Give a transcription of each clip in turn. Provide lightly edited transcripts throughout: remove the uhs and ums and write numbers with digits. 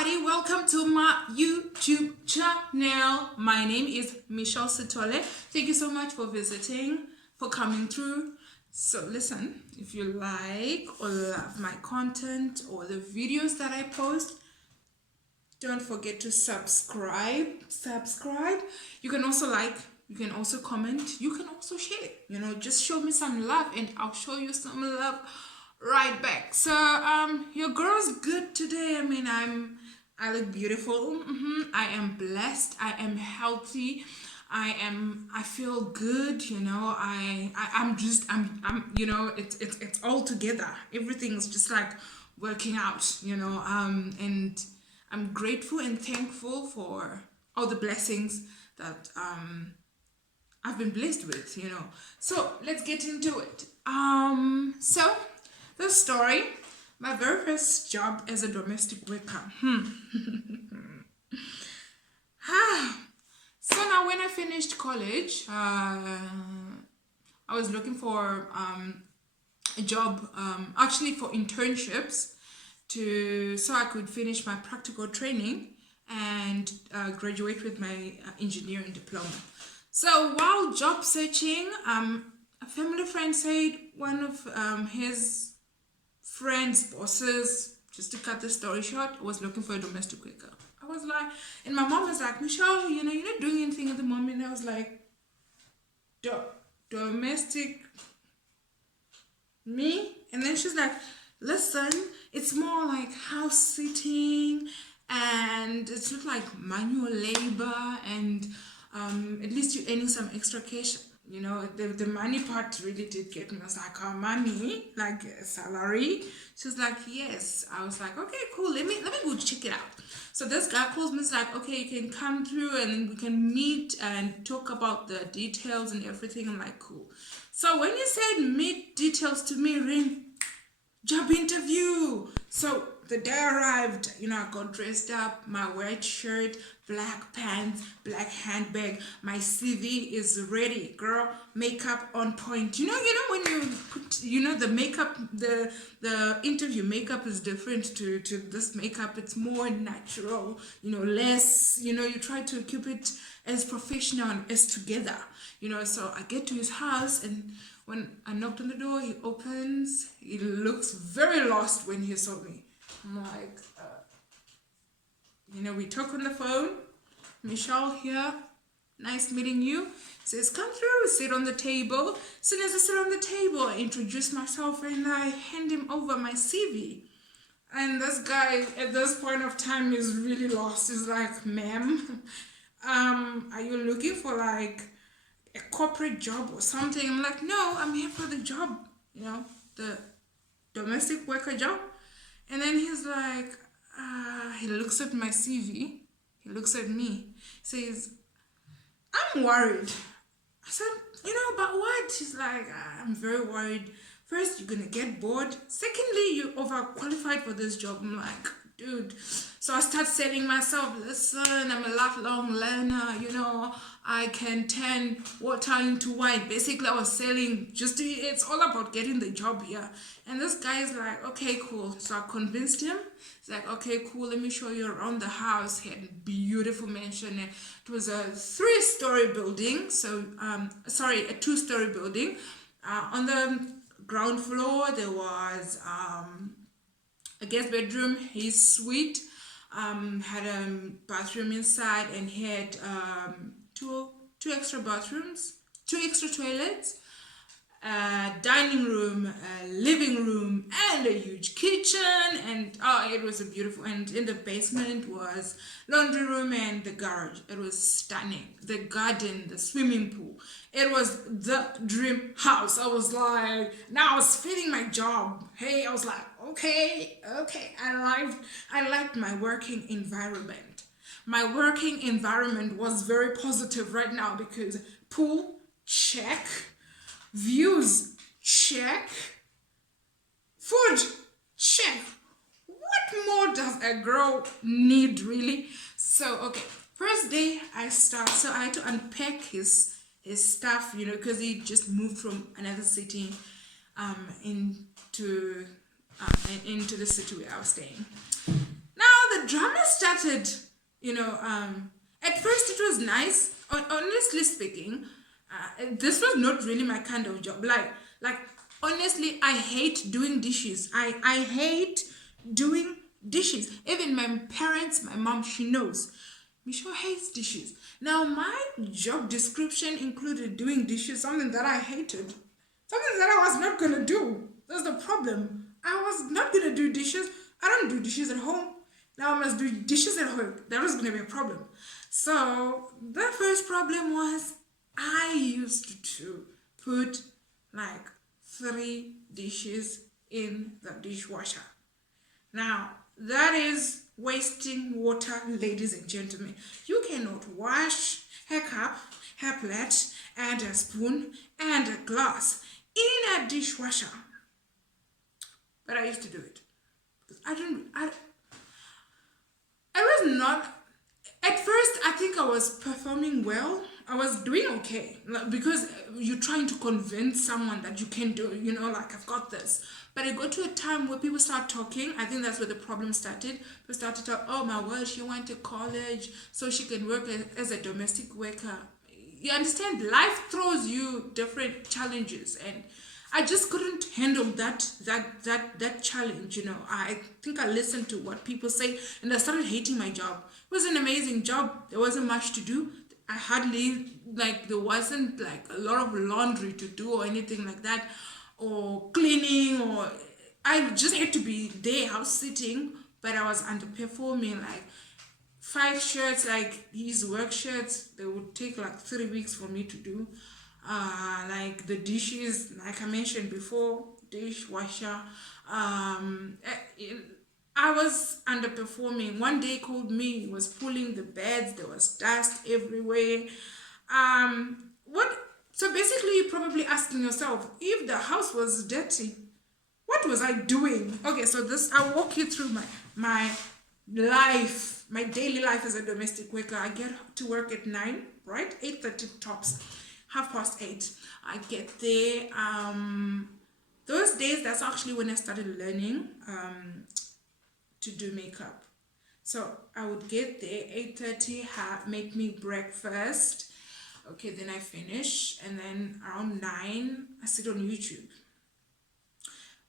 everybody, welcome to my YouTube channel. My name is Michelle Sitole. Thank you so much for visiting, for coming through. So listen, if you like or love my content or the videos that I post, don't forget to subscribe. You can also like, you can also comment, you can also share. Just show me some love and I'll show you some love right back. So your girl's good today. I look beautiful. I am blessed. I am healthy. I feel good. It's all together. Everything's just like working out. And I'm grateful and thankful for all the blessings that I've been blessed with. So let's get into it. So the story, my very first job as a domestic worker. So now when I finished college, I was looking for a job, actually for internships, so I could finish my practical training and graduate with my engineering diploma. So while job searching, a family friend said one of his friend's bosses, just to cut the story short, was looking for a domestic worker. I was like, and my mom was like, Michelle, you're not doing anything at the moment. I was like, domestic me? And then she's like, listen, it's more like house sitting and it's not like manual labor, and at least you're earning some extra cash. The money part really did get me. I was like, oh, money, like a salary? She was like, yes. I was like, okay, cool. Let me go check it out. So this guy calls me. It's like, okay, you can come through and then we can meet and talk about the details and everything. I'm like, cool. So when you said meet details to me, ring job interview. So the day I arrived, I got dressed up, my white shirt, black pants, black handbag, my CV is ready, girl, makeup on point. When you put, the makeup, the interview makeup is different to this makeup. It's more natural, less, you try to keep it as professional and as together, so I get to his house, and when I knocked on the door, he opens. He looks very lost when he saw me. I'm like, we talk on the phone. Michelle here. Nice meeting you. Says, come through, sit on the table. As soon as I sit on the table, I introduce myself and I hand him over my CV. And this guy, at this point of time, is really lost. He's like, ma'am, are you looking for like a corporate job or something? I'm like, no, I'm here for the job, the domestic worker job. And then he's like, he looks at my CV, he looks at me, says, I'm worried. I said, about what? He's like, I'm very worried. First, you're gonna get bored. Secondly, you're overqualified for this job. I'm like, dude. So I start selling myself. Listen, I'm a lifelong learner. I can turn water into wine. Basically, I was selling it's all about getting the job here. And this guy is like, okay, cool. So I convinced him. He's like, okay, cool. Let me show you around the house. He had a beautiful mansion. It was a 3-story building. So, a 2-story building. On the ground floor, there was a guest bedroom, his suite, had a bathroom inside, and he had two extra bathrooms, 2 extra toilets, a dining room, a living room, and a huge kitchen. And it was a beautiful, and in the basement was laundry room and the garage. It was stunning. The garden, the swimming pool, it was the dream house. I was like, now I was feeling my job. Hey, I was like, okay. I liked my working environment. My working environment was very positive right now because pool, check. Views, check. Food, check. What more does a girl need, really? So, okay, first day I start, so I had to unpack his stuff, because he just moved from another city into the city where I was staying. Now the drama started, at first it was nice. Honestly speaking, this was not really my kind of job. Like honestly, I hate doing dishes. I hate doing dishes. Even my parents, my mom, she knows. Michelle hates dishes. Now, my job description included doing dishes, something that I hated, something that I was not gonna do. That's the problem. I was not gonna do dishes. I don't do dishes at home. Now I must do dishes at home. That was gonna be a problem. So the first problem was I used to put like 3 dishes in the dishwasher. Now, that is wasting water, ladies and gentlemen. You cannot wash a cup, a plate, and a spoon, and a glass in a dishwasher. But I used to do it. I was not, at first, I think I was performing well. I was doing okay because you're trying to convince someone that you can do it, like I've got this. But it got to a time where people start talking. I think that's where the problem started. People started to talk, oh my word, she went to college so she can work as a domestic worker. You understand? Life throws you different challenges, and I just couldn't handle that challenge. I think I listened to what people say, and I started hating my job. It was an amazing job. There wasn't much to do. I hardly, there wasn't like a lot of laundry to do or anything like that, or cleaning, or I just had to be there house sitting. But I was underperforming. Like 5 shirts, like these work shirts, they would take like 3 weeks for me to do. Like the dishes, like I mentioned before, dishwasher. I was underperforming. One day called me, was pulling the beds, there was dust everywhere. What? So basically, you're probably asking yourself, if the house was dirty, what was I doing? Okay, so I'll walk you through my life, my daily life as a domestic worker. I get to work at 9, right? 8:30 tops, 8:30. I get there. Those days, that's actually when I started learning to do makeup. So I would get there 8:30, make me breakfast. Okay, then I finish, and then around 9, I sit on YouTube.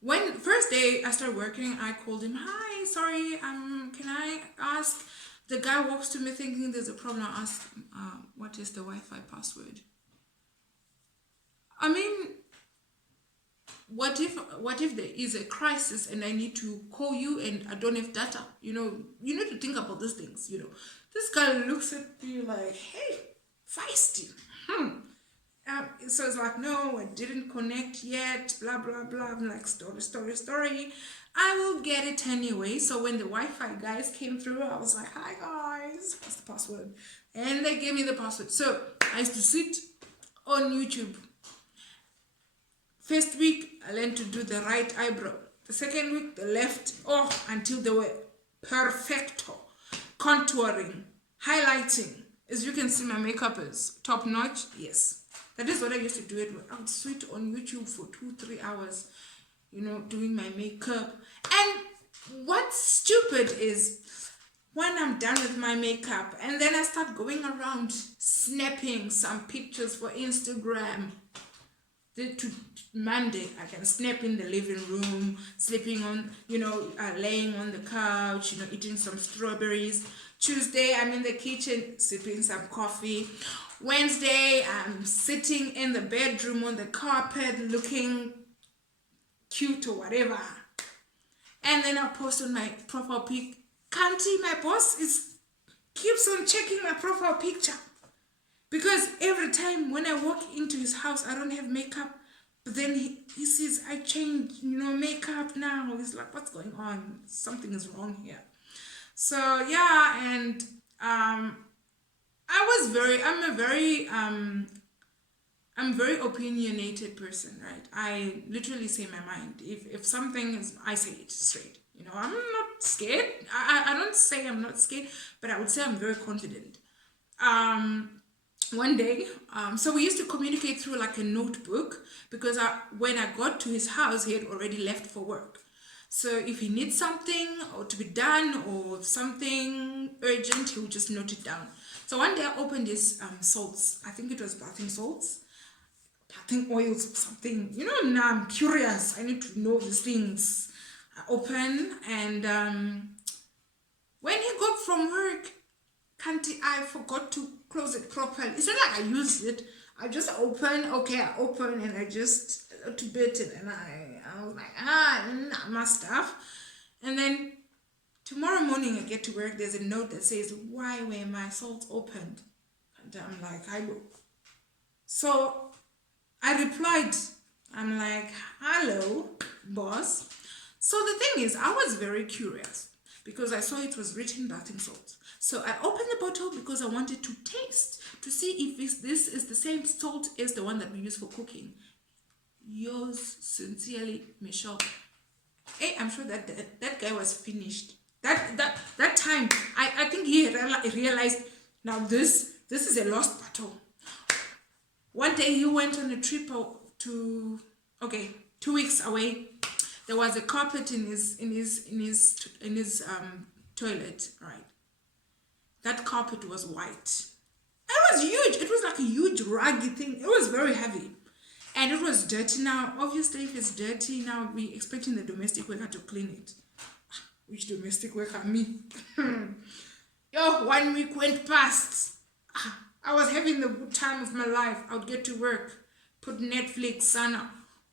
When first day I started working, I called him. Hi, sorry, can I ask? The guy walks to me thinking there's a problem. I ask, what is the Wi-Fi password? I mean, what if there is a crisis and I need to call you and I don't have data? You need to think about these things. This guy looks at me like, hey, feisty. So it's like, no, I didn't connect yet, blah, blah, blah. I'm like, story. I will get it anyway. So when the Wi-Fi guys came through, I was like, hi guys, what's the password? And they gave me the password. So I used to sit on YouTube. First week, I learned to do the right eyebrow. The second week, the left, until they were perfecto. Contouring, highlighting. As you can see, my makeup is top notch. Yes. That is what I used to do. I would sit on YouTube for 2-3 hours, doing my makeup. And what's stupid is when I'm done with my makeup and then I start going around snapping some pictures for Instagram. To Monday, I can snap in the living room, sleeping on, laying on the couch, eating some strawberries. Tuesday, I'm in the kitchen, sipping some coffee. Wednesday, I'm sitting in the bedroom on the carpet, looking cute or whatever. And then I'll post on my profile pic. Kanti, my boss, keeps on checking my profile picture. Because every time when I walk into his house, I don't have makeup. But then he sees I changed, makeup now. He's like, what's going on? Something is wrong here. So yeah, and I'm a very opinionated person, right? I literally say my mind. If something is, I say it straight. I'm not scared. I don't say I'm not scared, but I would say I'm very confident. One day, so we used to communicate through like a notebook, because when I got to his house, he had already left for work. So if he needs something or to be done or something urgent, he will just note it down. So one day I opened his salts. I think it was bathing salts, bathing oils or something. You know, now I'm curious. I need to know these things. I open and when he got from work, I forgot to close it properly. It's not like I used it. I just open, okay, I open and I just to bit it and I was like, my stuff. And then tomorrow morning I get to work, there's a note that says, why were my salts opened? And I'm like, hello. So I replied, I'm like, hello, boss. So the thing is, I was very curious because I saw it was written bathing salt. So I opened the bottle because I wanted to taste to see if this is the same salt as the one that we use for cooking. Yours sincerely, Michelle. Hey, I'm sure that guy was finished. That time, I think he realized, now this is a lost battle. One day he went on a trip to 2 weeks away. There was a carpet in his toilet, right? That carpet was white. It was huge. It was like a huge ruggy thing. It was very heavy. And it was dirty now. Obviously, if it's dirty now, we're expecting the domestic worker to clean it. Which domestic worker? Me. Yo, 1 week went past. I was having the good time of my life. I would get to work, put Netflix on,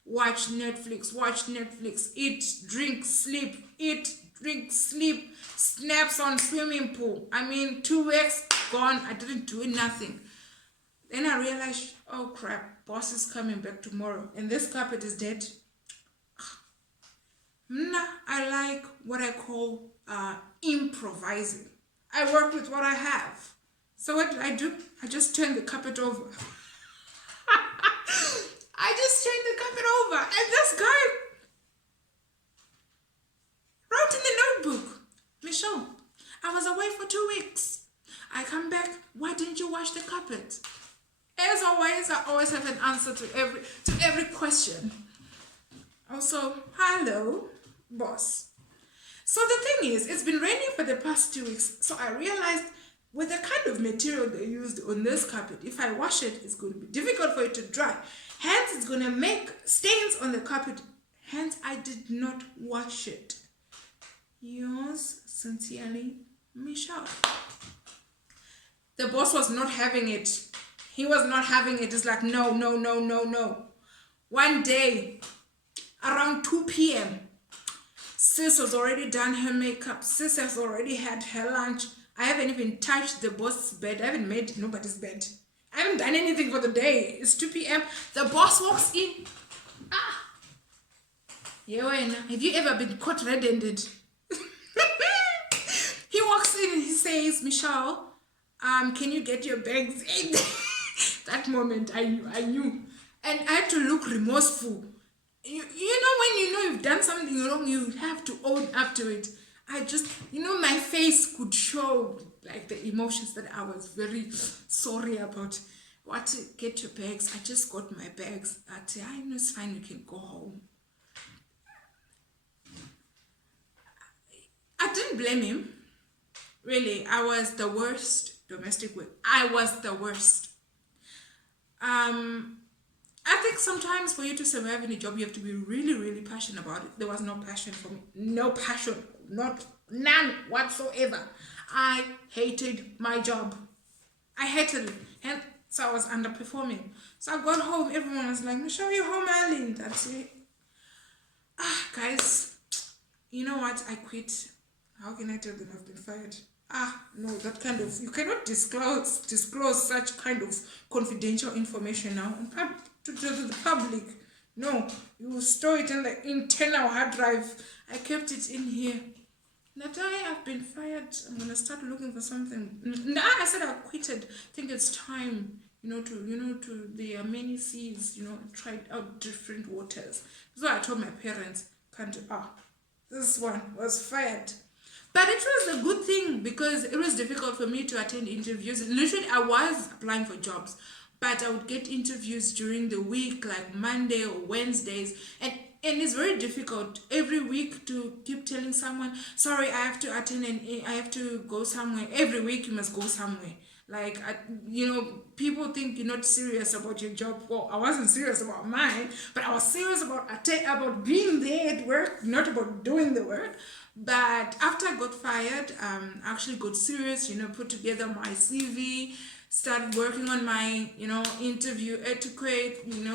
watch Netflix, eat, drink, sleep, eat, drink, sleep, snaps on swimming pool. I mean, 2 weeks gone, I didn't do nothing. Then I realized, oh crap, boss is coming back tomorrow and this carpet is dead. I like what I call improvising. I work with what I have. So what did I do? I just turned the carpet over. I just turned the carpet over and this guy wrote in the notebook, Michelle, I was away for 2 weeks. I come back, why didn't you wash the carpet? As always, I always have an answer to every question. Also, hello, boss. So the thing is, it's been raining for the past 2 weeks. So I realized with the kind of material they used on this carpet, if I wash it, it's going to be difficult for it to dry. Hence, it's going to make stains on the carpet. Hence, I did not wash it. Yours sincerely, Michelle. The boss was not having it. He was not having it. It's like, no. One day, around 2 p.m., sis was already done her makeup. Sis has already had her lunch. I haven't even touched the boss's bed. I haven't made nobody's bed. I haven't done anything for the day. It's 2 p.m. The boss walks in. Have you ever been caught red-handed? He walks in and he says, Michelle, can you get your bags in? That moment, I knew. And I had to look remorseful. You know, when you know you've done something wrong, you have to own up to it. I just, my face could show like the emotions that I was very sorry about. Get your bags. I just got my bags. I know it's fine, you can go home. I didn't blame him. Really, I was the worst domestic worker. I was the worst. I think sometimes for you to survive in a job, you have to be really, really passionate about it. There was no passion for me. No passion. None whatsoever. I hated my job. I hated it. And so I was underperforming. So I got home. Everyone was like, Michelle, you're home early. That's it. Guys, you know what? I quit. How can I tell them I've been fired? No, that kind of, you cannot disclose such kind of confidential information now to the public. No, you store it in the internal hard drive. I kept it in here. Natalia, I've been fired. I'm gonna start looking for something. I said I quitted. I think it's time, to there are many seas, tried out different waters. So I told my parents, this one was fired. But it was a good thing because it was difficult for me to attend interviews. Literally, I was applying for jobs, but I would get interviews during the week, like Monday or Wednesdays. And and it's very difficult every week to keep telling someone, sorry, I have to attend and I have to go somewhere. Every week you must go somewhere. Like, people think you're not serious about your job. Well, I wasn't serious about mine, but I was serious about being there at work, not about doing the work. But after I got fired, I actually got serious, put together my CV, started working on my, interview etiquette, and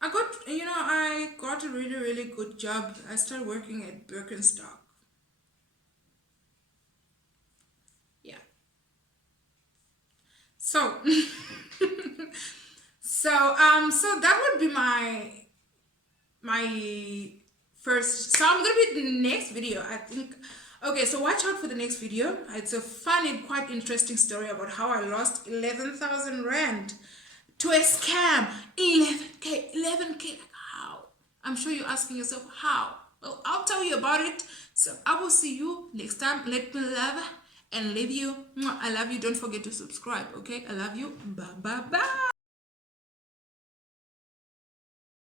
I got a really, really good job. I started working at Birkenstock. Yeah. So, so that would be my first. So I'm gonna be in the next video, I think. Okay, so watch out for the next video. It's a fun and quite interesting story about how I lost 11,000 rand to a scam. 11k, like how? I'm sure you're asking yourself how. Well, I'll tell you about it. So I will see you next time. Let me love and leave you. I love you. Don't forget to subscribe. Okay, I love you. Bye bye bye.